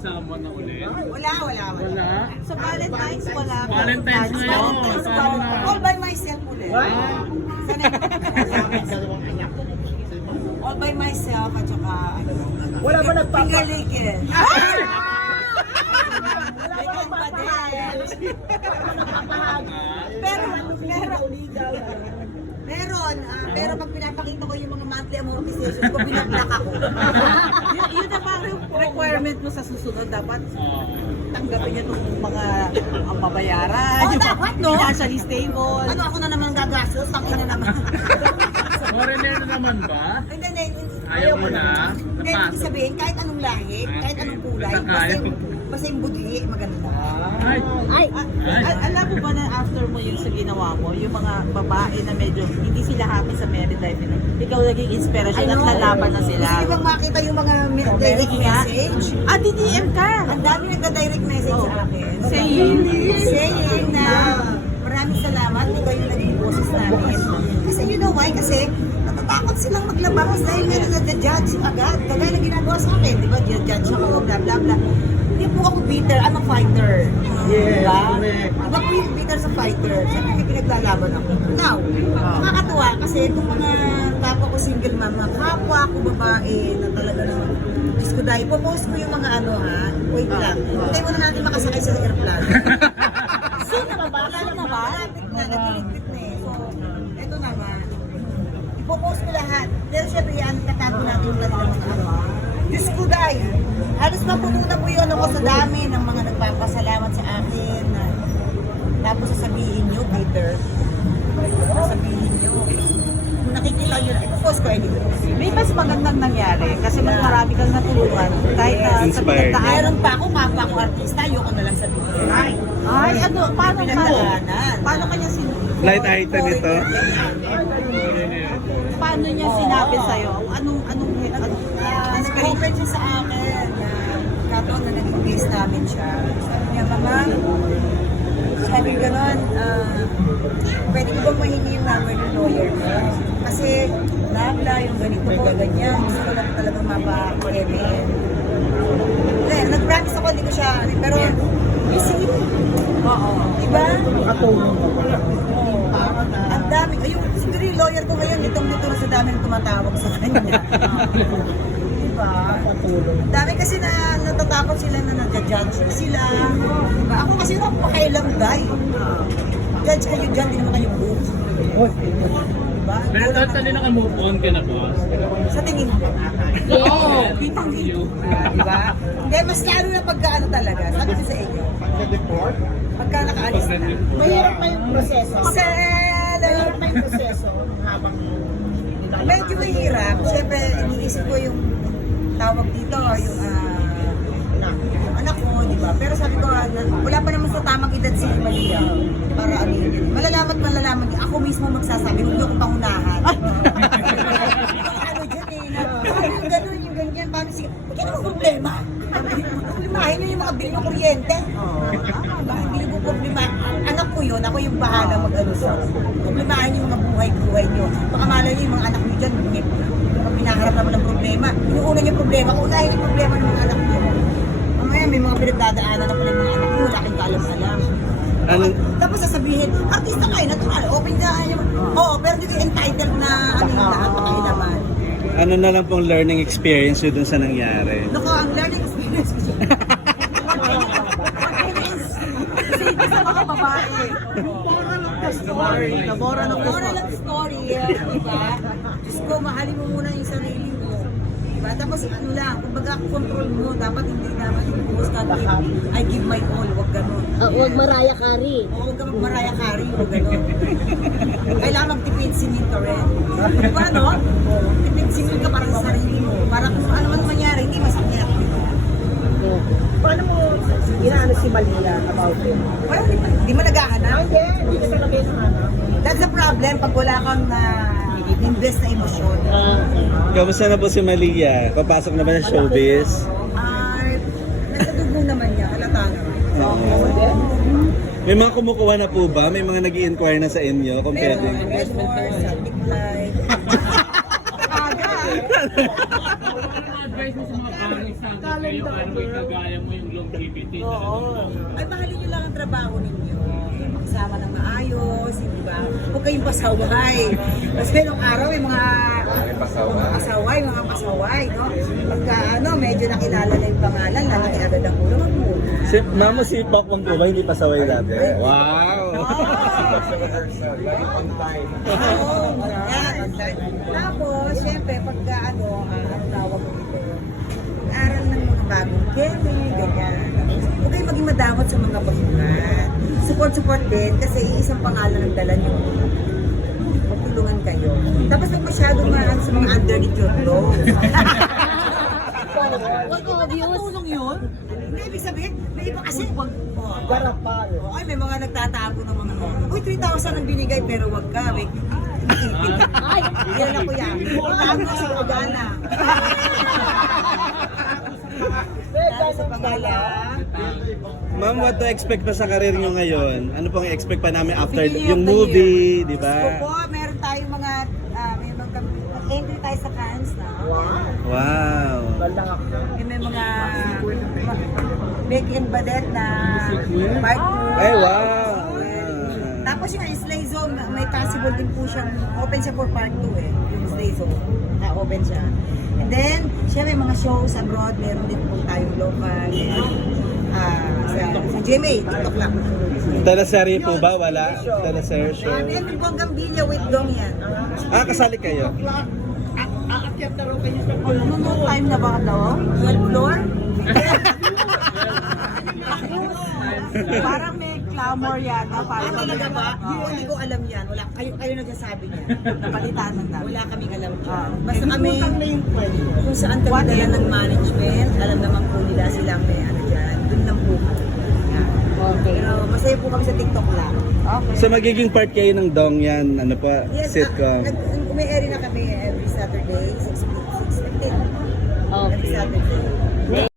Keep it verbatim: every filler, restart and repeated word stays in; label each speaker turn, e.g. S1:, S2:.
S1: someone na ulit?
S2: Wala, wala, wala.
S1: Wala?
S3: Sa Valentine's wala.
S1: Valentine's ngayon.
S2: Valentine's
S1: Paano na?
S2: all by myself ulit.
S1: Ah,
S2: All by myself at saka ano.
S4: Wala ba nagpapa-
S2: Finger licking. Licking pa din. Pero, pero, meron, ah, pero pag pinapakita ko yung mga monthly amortization ko, binablock ako.
S3: yun, yun na parang yung requirement mo sa susunod. Dapat tanggapin niya itong mga ang babayaran.
S2: Oo, dapat, no?
S3: Financially stable.
S2: Ano ako na naman gagastos? Tangin na naman.
S1: foreigner na naman ba?
S2: Hindi, hindi, hindi.
S1: Ayaw mo na?
S2: Hindi, ibig sabihin, kahit anong lahi, kahit anong kulay,
S1: Basta
S2: basta
S1: kaya.
S2: yung, basta yung budhi, maganda.
S1: Ay!
S3: Ay, al- alam mo ba na after mo yung sa ginawa mo, yung mga babae na medyo hindi sila happy sa married life, yun, ikaw naging inspiration at lalaban na sila.
S2: Gusto niyo bang makita yung mga mi- direct message?
S3: Ah, D D M ka!
S2: Ang dami nagka-direct message sa akin.
S3: Saying,
S2: Saying na maraming salamat, ikaw yung naging boses namin. Kasi you know why? Kasi natatakot silang maglabas dahil meron na-judge agad. Kagaya na ginagawa sa akin, di ba? Judge ako, bla bla bla. Hindi po ako bitter, I'm a fighter.
S4: Yes,
S2: Diba?
S4: correct.
S2: Iba po yung bitter sa fighter. Siyempre may pinaglalaban ako. Now, nakakatuwa kasi itong mga kapwa ko single mom, mga kapwa ko babae na talaga naman. Diyos ko dahil, popost ko yung mga ano ha. Wait lang. Hintay muna natin makasakay sa airplane.
S3: soon na ba ba? Soon na ba?
S2: Malapit na, nagligpit na eh. So, eto naman. Ipopost ko lahat. Pero syempre yan, tatago natin yung kanilang mga ano. Diyos ko dahil, halos mapuno na po yun ako sa dami ng mga nagpapasalamat sa akin. Na, tapos sasabihin nyo, Peter. Sasabihin nyo. Kung nakikita yun, ipopost ko anyway.
S3: May mas magandang nangyari kasi mas marami kang natulungan kahit na sa
S5: Inspired.
S3: pinagdaan.
S2: Meron pa ako, kapwa ko artista, ayoko na lang sabihin.
S3: Ay, ano, paano ka?
S2: Pinagdaanan.
S3: Paano kanya sin
S5: Light item ito.
S3: paano niya sinabi sa'yo? Anong, anong, anong,
S2: Ah,
S3: inspiration?
S2: nag-open siya sa akin na kataon na nag-guest namin siya. Sabi niya, Mama, sabi gano'n, ah, pwede ko bang mahingi yung number ng lawyer mo? Kasi nabla yung ganito ko, ganyan. Gusto ko lang talagang mapa-eme. Hindi, nag-practice ako, hindi ko siya, ano, pero isip,
S3: Oo.
S2: diba?
S4: Katulong ko pala.
S2: Ang dami, ayun, siguro yung lawyer ko ngayon, itong dito na sa dami ng tumatawag sa kanya. Diba?
S4: Katulong.
S2: Ang dami kasi na natatakot sila na nag-judge sila. Diba? Ako kasi napakailang guy. Judge kayo dyan, di naman kayo book.
S4: Oy,
S2: Diba?
S1: Pero totally naka-move on ka na, boss.
S2: Sa tingin mo.
S3: Oo.
S2: Bitang dito. Diba? Hindi, mas lalo na pagka ano talaga. Sabi ko sa inyo,
S4: pagka-deport,
S2: pagka nakaalis na.
S4: mahirap pa yung proseso.
S2: Seller!
S4: Mahirap pa yung proseso habang
S2: Medyo mahirap. Siyempre, iniisip ko yung tawag dito, yung ah, yung anak ko, di ba? Pero sabi ko, ah, na- wala pa naman sa tamang edad si Malia para ano yun. Malalaman, malalaman. Ako mismo magsasabi, huwag niyo akong pangunahan. ano dyan eh, na, paano yung gano'n, yung ganyan, paano siya, huwag yan naman problema. Problemahin niyo yung mga bill ng kuryente. Bakit hindi ko problema? Anak ko yun, ako yung bahala mag-ano sa problemahin yung mga buhay-buhay niyo. Baka malay niyo yung mga anak niyo dyan, may, pag pinaharap naman ng problema, inuuna niyo problema, unahin yung problema ng mga anak niyo. Mamaya may mga pinagdadaanan na pala yung mga anak niyo, wala kang kaalam-alam.
S5: Ano,
S2: Tapos sasabihin, artista kayo, natural, open na kayo. Oo, pero hindi kayo entitled na ano yung lahat, pakailaman.
S5: ano na lang pong learning experience yun dun sa nangyari?
S2: Naku, ang learning experience ko siya.
S3: Kasi ito sa mga babae. Moral of the story. The moral of the
S2: Moral
S3: story.
S2: of story, diba? Diyos ko, mahalin mo muna yung sarili mo. Diba? Tapos ano lang, kumbaga control mo, dapat hindi dapat yung buhos ka, I give my all, wag ganun.
S6: Uh, huwag Mariah Carey.
S2: O huwag ka mag-Mariah Carey, wag ganun. Kailangan magtipid singin ka rin. Diba no? Tipid singin ka para sa sarili mo. Para kung ano man mangyari, hindi masakit.
S4: paano mo inaano si Malia about it?
S2: Parang di, di mo naghahanap.
S4: Hindi, hindi ka talaga yung ano.
S2: That's the problem pag wala kang na invest na emosyon.
S5: Kamusta na po si Malia? Papasok na ba ng showbiz?
S2: Ay, nasa dugo naman niya, halata naman.
S5: Oo. May mga kumukuha na po ba? May mga nag inquire na sa inyo kung
S2: Pero,
S5: pwede?
S2: Red Horse, Celtic Light. Aga!
S1: Ano advice mo sa mga parang sa hanggang kayo para may kagaya mo yung longevity.
S3: Oo.
S2: Ay, mahalin nyo lang ang trabaho ninyo. Magsama ng maayos, hindi ba? Huwag kayong pasaway. Kasi nung araw, may mga mga pasaway, mga pasaway, no? Pagka ano, medyo nakilala na yung pangalan, lalaki agad ang ulo, wag muna.
S5: Si Mama si Pokpong po ba? Hindi pasaway dati. Wow!
S2: Oo, yan. Tapos, syempre, pagka ano, ah, ano tawag ko dito, aral ng mga bagong kemi, ganyan. Huwag kayong maging madamot sa mga basuhan. Support-support din, kasi iisang pangalan ang dala nyo. Magtulungan kayo. Tapos huwag masyadong maano sa mga underneath your clothes.
S3: Huwag ko tulong yun.
S2: Hindi, ibig sabihin, may iba kasi, oh,
S4: Garapan.
S2: oh, ay, may mga nagtatago ng mga, uy, three thousand ang binigay, pero wag ka, may ipit. Ay, yan ako yan. Tago sa pagana. Tago sa pagana.
S5: Ma'am, what to expect pa sa karir nyo ngayon? Ano pong expect pa namin after
S3: Beginning
S5: yung
S3: of the
S5: movie, di
S2: So
S5: ba?
S2: po, meron tayong mga, ah, may mga, entry tayo sa Cannes na.
S5: Wow!
S2: May, may mga, Big and Badet na part two.
S5: Ay, wow!
S2: Tapos yung Slay Zone, may possible din po siyang, open siya for part two eh, yung Slay Zone, naka-open siya. And then, siya may mga shows abroad, meron din po tayong local, ah, sa, sa G M A, TikTok lang.
S5: Teleserye po ba? Wala? Teleserye show?
S2: And then, po Gambilla with Dong yan.
S5: Ah, kasali kayo?
S3: Nung time na ba daw?
S2: twelve floor?
S3: Parang may clamor yata. Parang
S2: Ah, talaga ba?
S3: Oo.
S2: Hindi ko alam yan. Wala, kayo, kayo nagsasabi niya.
S3: Napalitanan na.
S2: Wala kaming alam dyan.
S3: Ah.
S2: Basta kami, kung saan kami
S3: What
S2: dala
S3: if?
S2: ng management, alam naman po nila silang may ano dyan. Doon lang po kami. Yan. Pero masaya po kami sa TikTok lang.
S3: Okay.
S5: So magiging part kayo ng Dong yan, ano pa,
S2: Yes,
S5: sitcom.
S2: ah, nag- umi-airy na kami every Saturday, six fifteen.
S3: Okay.
S2: Every Saturday.